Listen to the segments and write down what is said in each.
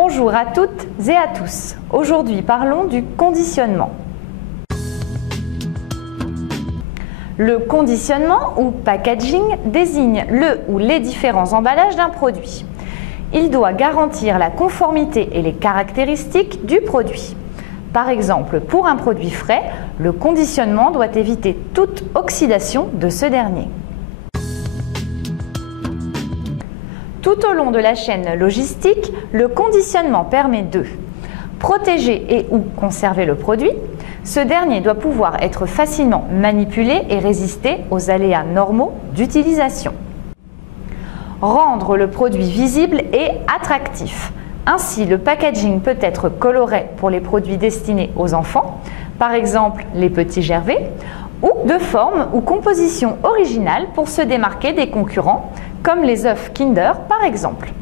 Bonjour à toutes et à tous. Aujourd'hui, parlons du conditionnement. Le conditionnement ou packaging désigne le ou les différents emballages d'un produit. Il doit garantir la conformité et les caractéristiques du produit. Par exemple, pour un produit frais, le conditionnement doit éviter toute oxydation de ce dernier. Tout au long de la chaîne logistique, le conditionnement permet de protéger et ou conserver le produit. Ce dernier doit pouvoir être facilement manipulé et résister aux aléas normaux d'utilisation. Rendre le produit visible et attractif. Ainsi, le packaging peut être coloré pour les produits destinés aux enfants, par exemple les petits Gervais, ou de forme ou composition originale pour se démarquer des concurrents, comme les œufs Kinder par exemple.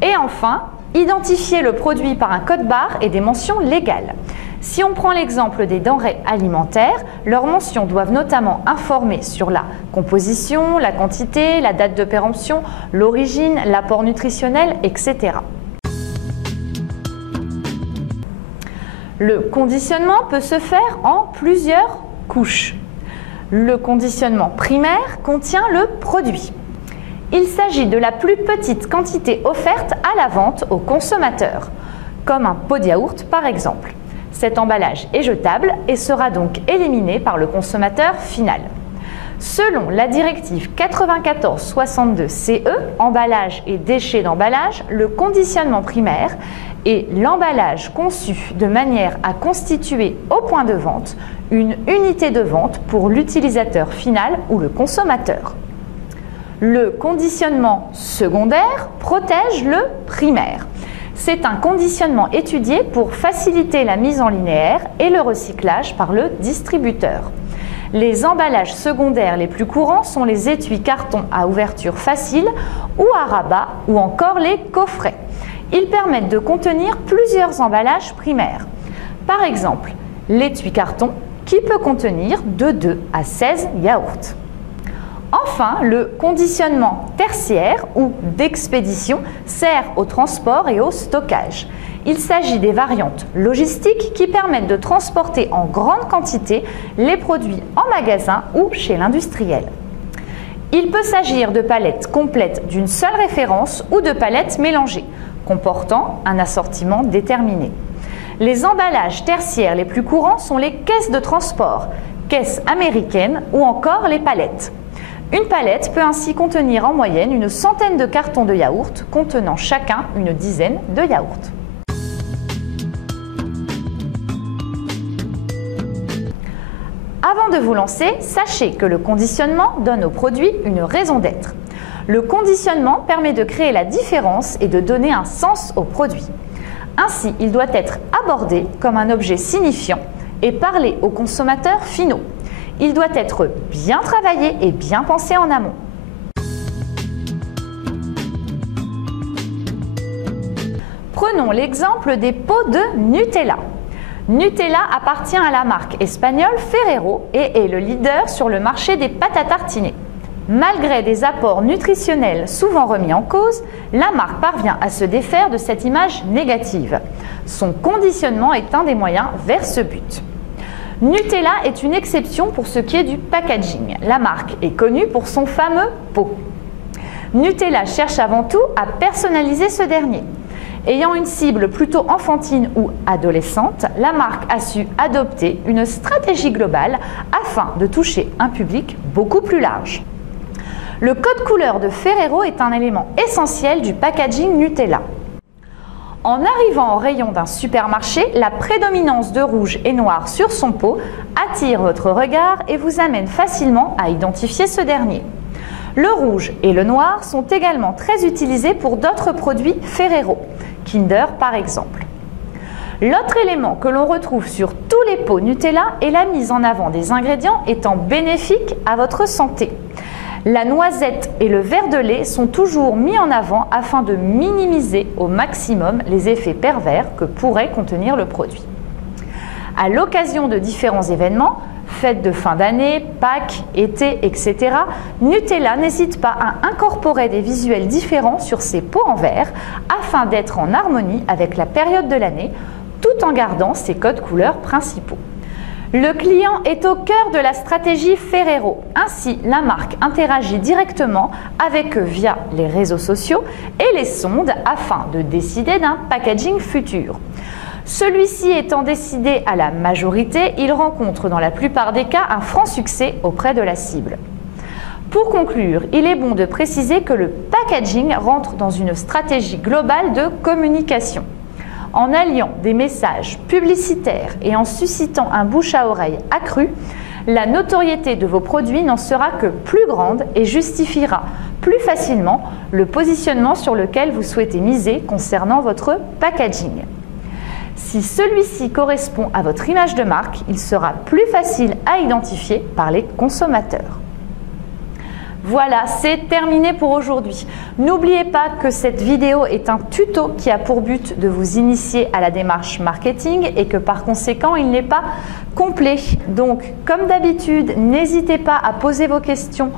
Et enfin, identifier le produit par un code barre et des mentions légales. Si on prend l'exemple des denrées alimentaires, leurs mentions doivent notamment informer sur la composition, la quantité, la date de péremption, l'origine, l'apport nutritionnel, etc. Le conditionnement peut se faire en plusieurs couches. Le conditionnement primaire contient le produit. Il s'agit de la plus petite quantité offerte à la vente aux consommateurs, comme un pot de yaourt par exemple. Cet emballage est jetable et sera donc éliminé par le consommateur final. Selon la directive 94/62/CE, emballage et déchets d'emballage, le conditionnement primaire est l'emballage conçu de manière à constituer au point de vente une unité de vente pour l'utilisateur final ou le consommateur. Le conditionnement secondaire protège le primaire. C'est un conditionnement étudié pour faciliter la mise en linéaire et le recyclage par le distributeur. Les emballages secondaires les plus courants sont les étuis cartons à ouverture facile ou à rabat ou encore les coffrets. Ils permettent de contenir plusieurs emballages primaires. Par exemple, l'étui carton qui peut contenir de 2 à 16 yaourts. Enfin, le conditionnement tertiaire ou d'expédition sert au transport et au stockage. Il s'agit des variantes logistiques qui permettent de transporter en grande quantité les produits en magasin ou chez l'industriel. Il peut s'agir de palettes complètes d'une seule référence ou de palettes mélangées, comportant un assortiment déterminé. Les emballages tertiaires les plus courants sont les caisses de transport, caisses américaines ou encore les palettes. Une palette peut ainsi contenir en moyenne une centaine de cartons de yaourt contenant chacun une dizaine de yaourts. Avant de vous lancer, sachez que le conditionnement donne au produit une raison d'être. Le conditionnement permet de créer la différence et de donner un sens au produit. Ainsi, il doit être abordé comme un objet signifiant et parler aux consommateurs finaux. Il doit être bien travaillé et bien pensé en amont. Prenons l'exemple des pots de Nutella. Nutella appartient à la marque espagnole Ferrero et est le leader sur le marché des pâtes à tartiner. Malgré des apports nutritionnels souvent remis en cause, la marque parvient à se défaire de cette image négative. Son conditionnement est un des moyens vers ce but. Nutella est une exception pour ce qui est du packaging. La marque est connue pour son fameux pot. Nutella cherche avant tout à personnaliser ce dernier. Ayant une cible plutôt enfantine ou adolescente, la marque a su adopter une stratégie globale afin de toucher un public beaucoup plus large. Le code couleur de Ferrero est un élément essentiel du packaging Nutella. En arrivant au rayon d'un supermarché, la prédominance de rouge et noir sur son pot attire votre regard et vous amène facilement à identifier ce dernier. Le rouge et le noir sont également très utilisés pour d'autres produits Ferrero, Kinder par exemple. L'autre élément que l'on retrouve sur tous les pots Nutella est la mise en avant des ingrédients étant bénéfiques à votre santé. La noisette et le verre de lait sont toujours mis en avant afin de minimiser au maximum les effets pervers que pourrait contenir le produit. À l'occasion de différents événements, Fêtes de fin d'année, Pâques, été, etc. Nutella n'hésite pas à incorporer des visuels différents sur ses pots en verre afin d'être en harmonie avec la période de l'année, tout en gardant ses codes couleurs principaux. Le client est au cœur de la stratégie Ferrero. Ainsi, la marque interagit directement avec eux via les réseaux sociaux et les sonde afin de décider d'un packaging futur. Celui-ci étant décidé à la majorité, il rencontre dans la plupart des cas un franc succès auprès de la cible. Pour conclure, il est bon de préciser que le packaging rentre dans une stratégie globale de communication. En alliant des messages publicitaires et en suscitant un bouche à oreille accru, la notoriété de vos produits n'en sera que plus grande et justifiera plus facilement le positionnement sur lequel vous souhaitez miser concernant votre packaging. Si celui-ci correspond à votre image de marque, il sera plus facile à identifier par les consommateurs. Voilà, c'est terminé pour aujourd'hui. N'oubliez pas que cette vidéo est un tuto qui a pour but de vous initier à la démarche marketing et que par conséquent, il n'est pas complet. Donc, comme d'habitude, n'hésitez pas à poser vos questions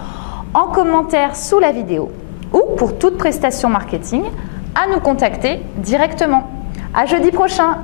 en commentaire sous la vidéo ou pour toute prestation marketing, à nous contacter directement. À jeudi prochain!